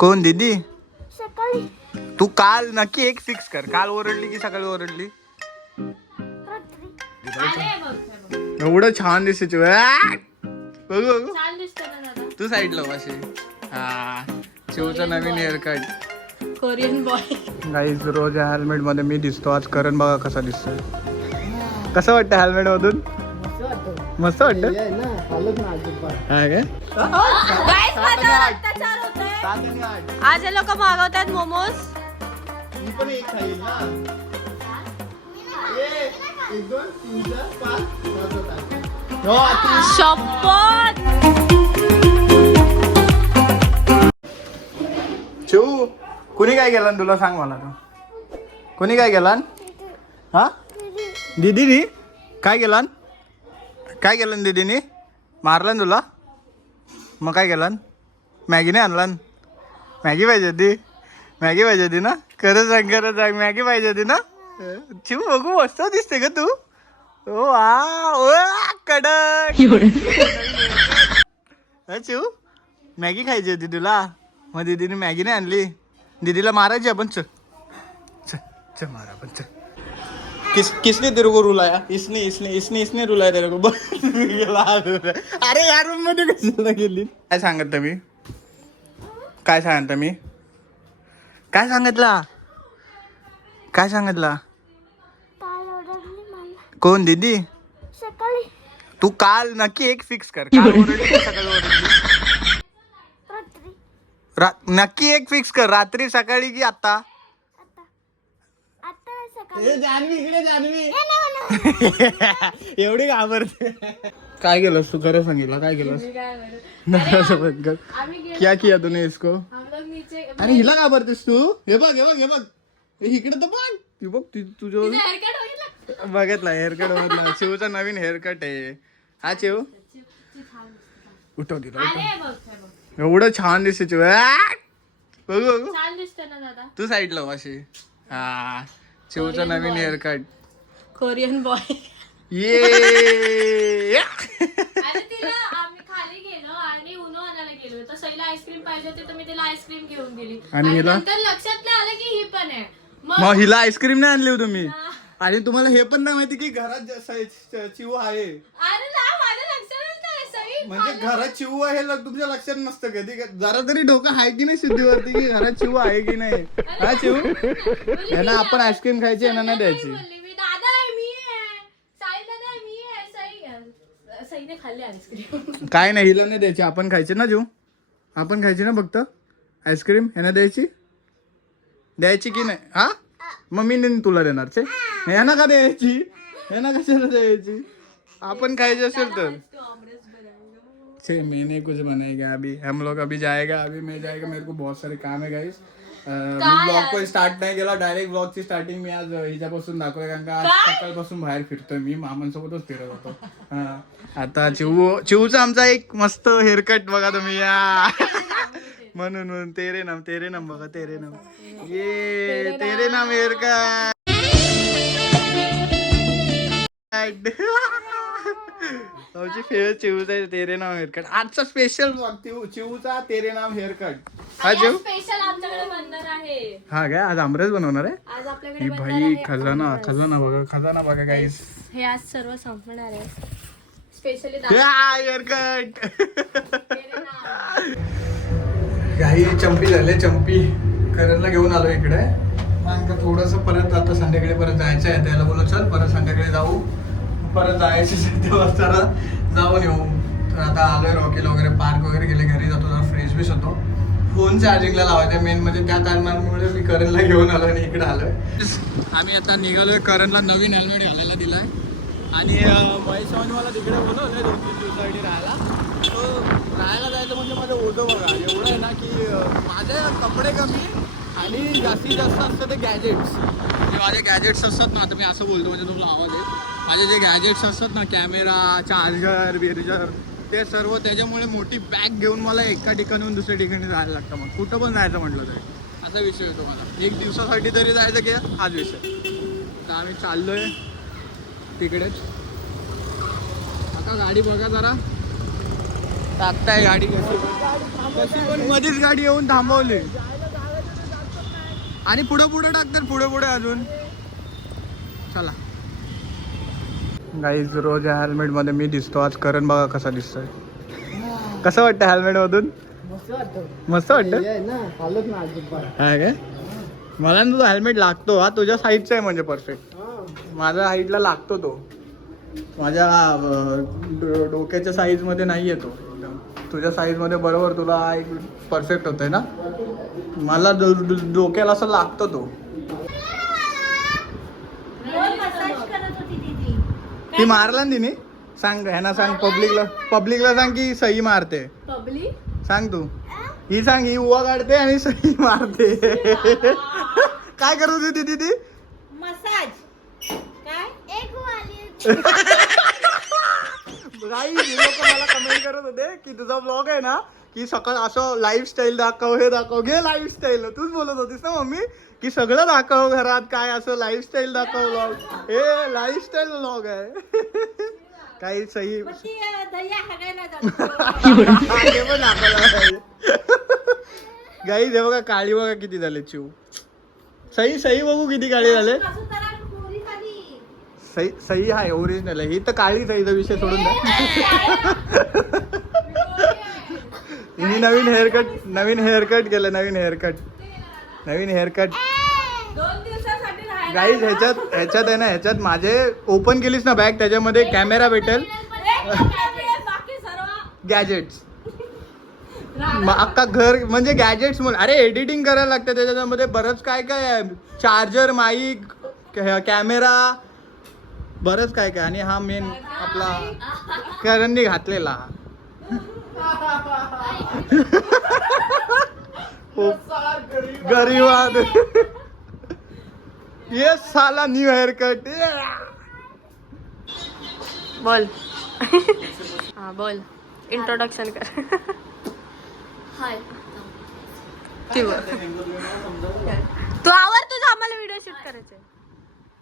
कोण दीदी? सकाळी तू काल नक्की एक फिक्स कर, काल ओरडली की सकाळी ओरडली? रात्री एवढं छान दिसते बघू बघू. छान दिसतं ना दादा. तू साईडला अशी. हा, शिवचा नवीन haircut. Korean boy. Guys रोज या हेल्मेट मध्ये मी दिसतो, आज करण बघा कसा दिसतोय. कसं वाटतं हेल्मेट मधून? मस्त वाटतं. हा काय? Guys, माझ्यावर अत्याचार होतोय. आज हे लोक मागवतात मोमोज. मी पण एक खाईल ना. एक दोन तीन चार पाच. शपथ. शिव, कुणी काय केलं तुला सांग मला तू. कोणी काय केलं? हा, दीदीनी काय केलं? काय केलं दीदीनी? मारलं तुला? मग काय केलं? मॅगी नाही आणला? मॅगी पाहिजे होती? मॅगी पाहिजे होती ना? खरं सांग मॅगी पाहिजे होती ना? शिव बघू मस्त दिसते का तू? ओ कडक. शिव, मॅगी खायची होती तुला, मग दीदीने मॅगी नाही आणली. दीदीला मारायची आपण. चल चल चल मारा आपण चल. किसने तेरे को रुलाया? इसने रुलाया तेरे को. अरे या रूम मध्ये कशाला गेली? काय सांगत मी? काय सांगत मी? काय सांगितला? काय सांगितला? काल ओरडली मला. कोण दीदी? सकाळी तू काल नक्की एक फिक्स कर, काल ओरडली की सकाळी ओरडली? रात्री नक्की एक फिक्स कर, रात्री सकाळी की आता? आता सकाळी. जानवी इकडे, जानवी. एवढी घाबरते. काय केलंस तू? खरं सांगितलं काय केलंस? क्या किया तूने इसको? अरे हिला घाबरतेस तू? हे बघ हे बघ हे बघ, इकडे तर बघ. ती बघ तुझ्या बघितला हेअरकट बघितला. शिवचा नवीन हेअरकट आहे हा. शिव उठव तिला. एवढं छान दिसते शिव. बघू बघू. छान दिसतं ना दादा. तू साईडला अशी. हा, शिवचा नवीन हेअरकट. Korean boy. ये आणि तिला आम्ही खाली गेलो आणि उनो आणायला गेलो तर सईला आईस्क्रीम पाहिजे होती तर मी तिला आईस्क्रीम घेऊन दिली. आणि हिला? नंतर लक्षात नाही आलं की ही पण आहे. मग हिला आईस्क्रीम नाही आणली हो तुम्ही? आणि तुम्हाला हे पण नाही माहिती की घरात चिऊ आहे? अरे ना माझ्या लक्षातच नाही. सई म्हणजे घरात चिऊ आहे तुमच्या लक्षात नसतं कधी? जरा तरी डोकं आहे की नाही सिद्धीवरती की घरात चिऊ आहे की नाही? हा चिऊ, यांना आपण आईस्क्रीम खायची, यांना नाही द्यायची. मी दादा आहे, मी आहे. साई दादा आहे, मी आहे. सईने खाल्ली आईस्क्रीम. काय नाही, हिला नाही द्यायची, आपण खायची ना चिऊ. आपण खायची ना फक्त आईस्क्रीम. यांना द्यायची? द्यायची की नाही? हा, मग मी नाही तुला देणार छे. यांना का द्यायची? यांना कशाला द्यायची? आपण खायची असेल तर. छे मैंने कुछ बनाएगा अभी, हम लोग अभी जाएगा, अभी मैं जाएगा, मेरे को बहुत सारे काम है गाइस. मी ब्लॉग पण स्टार्ट नाही केला, डायरेक्ट ब्लॉगची स्टार्टिंग मी आज हिच्यापासून दाखवूया, कारण का आज सकाळपासून बाहेर फिरतोय मी, मामांसोबतच फिरत होतो. आता चिवचा आमचा एक मस्त हेअरकट बघा तुम्ही. या म्हणून तेरे नाम बघा, तेरे नाम. ये तेरे नाम हेअरकट. चिवचा तेरे नाम हेअरकट. आजचा स्पेशल चिवचा तेरे नाम हेअरकट. हा चिव स्पेशल आमच्याकडे बनणार आहे. हा काय आज आमरस बनवणार आहे? आज आपल्याकडे ही बनणार भाई आहे खजाना आमरस. खजाना बघा गाईस. हे आज सर्व संपणार आहे. Specially haircut. काही चंपी झाले, चंपी करणला घेऊन आलो इकडे. मग थोडस परत आता संध्याकाळी परत जायचं आहे. त्याला बोललो चल परत संध्याकाळी जाऊ, परत जायचं तेव्हा जरा जाऊन येऊ. तर आता आलोय रॉकीला वगैरे, पार्क वगैरे गेले, घरी जातो, जरा फ्रेश बीश होतो. फोन चार्जिंगला लावायचा मेन म्हणजे, त्या कारणामुळे मी करणला घेऊन आलो आणि इकडे आलोय. आम्ही आता निघालोय. करणला नवीन हेल्मेट घालायला दिलाय आणि महेश मला तिकडे बोलवलंय 2-3 दिवसासाठी राहायला. तो राहायला जायचं म्हणजे माझं ओझं बघा एवढं आहे ना की माझे कपडे कमी आणि जास्तीत जास्त असतं ते गॅजेट्स. माझे गॅजेट्स असतात ना, आता मी असं बोलतो म्हणजे तुला आवाज आहे. माझे जे गॅजेट्स असतात ना, कॅमेरा, चार्जर बिर्जर, ते सर्व, त्याच्यामुळे मोठी बॅग घेऊन मला एका ठिकाणून दुसऱ्या ठिकाणी जायला लागतं. मग कुठं पण जायचं म्हटलं तरी असा विषय होतो मला. 1 दिवसासाठी तरी जायचं की हाच विषय. तर आम्ही चाललोय तिकडेच. आता गाडी बघा जरा, टाकताय गाडी कशी पण मध्येच गाडी येऊन थांबवली आणि पुढे टाकतात पुढे अजून. चला गाईज, रोज या हेल्मेट मध्ये मी दिसतो, आज करण बघा कसा दिसतोय. कसं वाटतं हेल्मेट मधून? मस्त वाटतं काय? मला ना तुझा हेल्मेट लागतो हा, तुझ्या साईजचा आहे म्हणजे परफेक्ट. माझ्या हाईटला लागतो तो, माझ्या डोक्याच्या साईज मध्ये नाही येतो. तुझ्या साईज मध्ये बरोबर तुला एक परफेक्ट होतंय ना. मला डोक्याला असं लागतो तो. ती मारला ना तिने. सांग ह्यांना, सांग पब्लिकला सांग की सही मारते. पब्लिक सांग तू. ही सांग, ही उवा काढते आणि सही मारते. काय करत होती ती? मसाज काय एक लोक मला कमेंट करत होते की तुझा ब्लॉग आहे ना, की सकाळ असं लाईफस्टाईल दाखव, हे दाखव, घे लाईफस्टाईल. तूच बोलत होतीस ना मम्मी की सगळं दाखव घरात, काय असं लाईफस्टाईल दाखव ब्लॉग. हे लाईफस्टाईल ब्लॉग आहे. काही सही गाई दे बघा, काळी बघा किती झाले चिव. सही बघू किती काळी झाले. सही आहे ओरिजिनल आहे ही, तर काळी सहीचा विषय सोडून द्या. हिने नवीन हेअरकट केलं. नवीन हेअरकट गाईज. ह्याच्यात आहे ना, ह्याच्यात माझे ओपन केलीस ना बॅग, त्याच्यामध्ये कॅमेरा भेटेल, गॅजेट्स, अख्खा घर म्हणजे गॅजेट्स. अरे एडिटिंग करायला लागतं त्याच्यामध्ये, बरंच काय आहे. चार्जर, माईक, कॅमेरा, बरंच काय. आणि हा मेन आपला करणनी घातलेला. गरीबाद. ये साला न्यू हेअर कट. बोल. हा बोल, इंट्रोडक्शन कर. हाय तू आवर, तुझा आम्हाला व्हिडिओ शूट करायचे.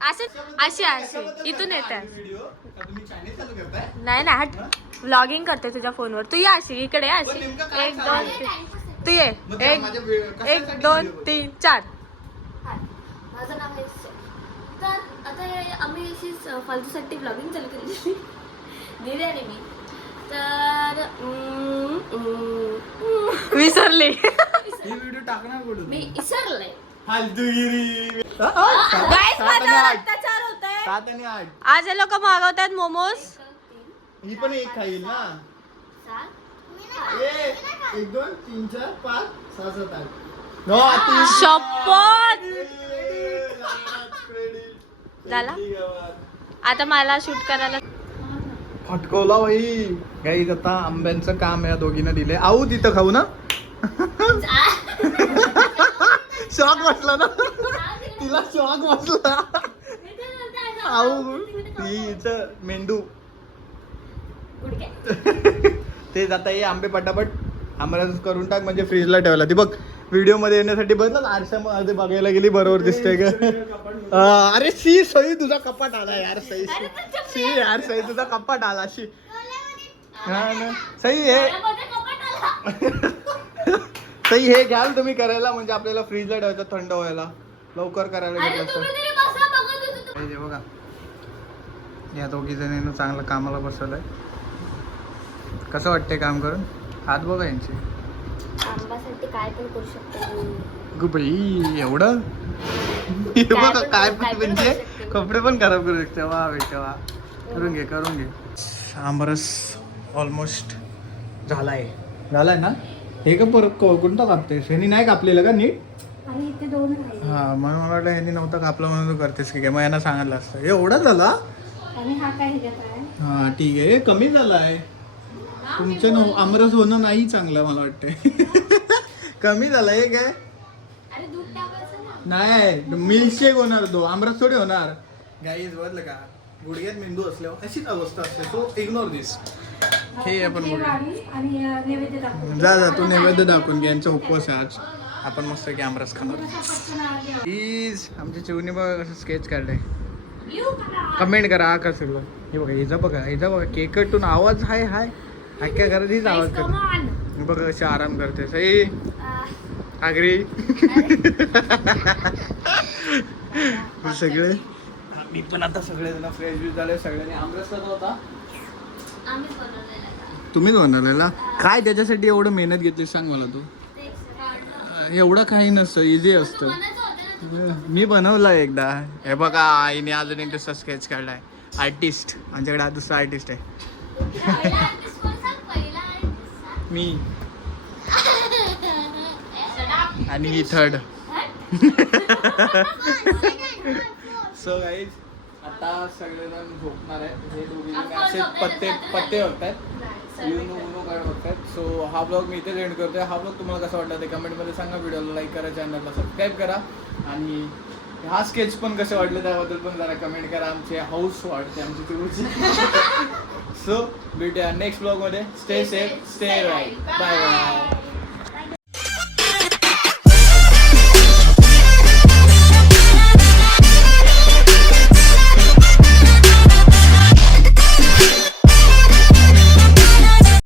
अशी इथून येत आहे. नाही हट, व्लॉगिंग करते तुझ्या फोनवर. तू ये अशी, इकडे अशी. 1 2 3 तू ये. 1 2 3 4. माझं नाव आहे. तर आता आम्ही अशीच फालतूसाठी ब्लॉगिंग चालू केली दिदी आणि मी. तर विसरली. व्हिडिओ टाकणार कुठून? मी इसरले. फालतूगिरी. गाइस, माझा अत्याचार होतोय. 7 आणि 8. आज हे लोक मागवतात मोमोज. ही पण एक खाईल ना. 1 2 3 4 5 6 7 8. शपथ झाला. आता मला शूट करायला फटकवला भाई. गाईज, आता आंब्यांचं काम या दोघींना दिले. आऊ तिथं खाऊ ना. शॉक बसला ना तिला, शॉक बसला. आऊ तिचं मेंदू. ते जाता ये आंबे पटापट आंबरस करून टाक, म्हणजे फ्रीजला ठेवला. ती बघ व्हिडिओ मध्ये येण्यासाठी बघलं आरशामध्ये बघायला गेली, बरोबर दिसतंय का. अरे सई तुझा कपाट आला यार. सई तुझा कपाट आला. हा ना सई. हे घ्याल तुम्ही करायला, म्हणजे आपल्याला फ्रीजला ठेवायचं थंड व्हायला, लवकर करायला घेतलं असतं. हे बघा, या दोघी जणींना चांगलं कामाला बसवलंय. कसं वाटतंय काम करून? हात बघा यांचे. आंबासाठी काय पण करू शकतो. गो बाई, एवढं बघा काय पण, म्हणजे कपडे पण खराब करू शकते. वा बेटा वा. करून घे. आंबरस ऑलमोस्ट झालाय ना. हे का परत कोणता कापतेस? ह्यांनी नाही कापलेलं का नीट? हा, म्हणून मला वाटलं ह्यांनी नव्हतं कापलं म्हणून तू करतेस की काय. मग यांना सांगितलं असतं. एवढं झाला. हा ठीक आहे, कमी झालाय. तुमचं आमरस होणं नाही चांगलं मला वाटतंय. कमी झालाय काय. नाही, मिल्कशेक होणार तो, आमरस थोडी होणार. गाईज बघलं का, गुडघ्यात मेंदू असल्यावर अशीच अवस्था असते. सो इग्नोर दिस. हे आपण जा तू नैवेद्य दाखवून घे. यांचा उपवास आहे आज. आपण मस्त की आमरस खाणार. प्लीज आमच्या चिवणी बघा कसं स्केच काढलंय. कमेंट करा कसं. हे बघा, हिजा बघा केक कटून आवाज हाय. काय करत हीच आवाज Come करते on. बघ कशी आराम करते सई आगरी सगळे मी पण आता सगळे जण फ्रेश ज्यूस झाले सगळ्यांनी आमरस कसा होता आम्हीच बनवलेला आहे. तुम्हीच बनवलेला काय त्याच्यासाठी एवढं मेहनत घेतली सांग मला तू ते काढलं. एवढं काही नसतं इझी असतं बनायचं होतं ना तू. मी बनवलं एकदा हे बघा आईने अजून एक दुसरा स्केच काढलाय आर्टिस्ट आमच्याकडे हा दुसरा आर्टिस्ट आहे पहिला artist कोण सांग? पहिला artist सांग. मी Shut up. आणि ही थर्ड हट. सो गाईज आता सगळेजण झोपणार आहेत हे दोघे Of course असे झोपतात, पत्ते झोपतात. पत्ते बघतायत नाही, युनो उनो काय बघतायत सो हा ब्लॉग मी इथेच एंड करतोय हा ब्लॉग तुम्हाला कसा वाटला ते कमेंटमध्ये सांगा व्हिडिओला लाईक करा चॅनलला सबस्क्राईब करा आणि हा स्केच पण कसे वाटले त्याबद्दल पण जरा कमेंट करा आमचे हाऊस वाटते आमची तुळशी सो भेटूया नेक्स्ट ब्लॉगमध्ये stay safe stay right bye bye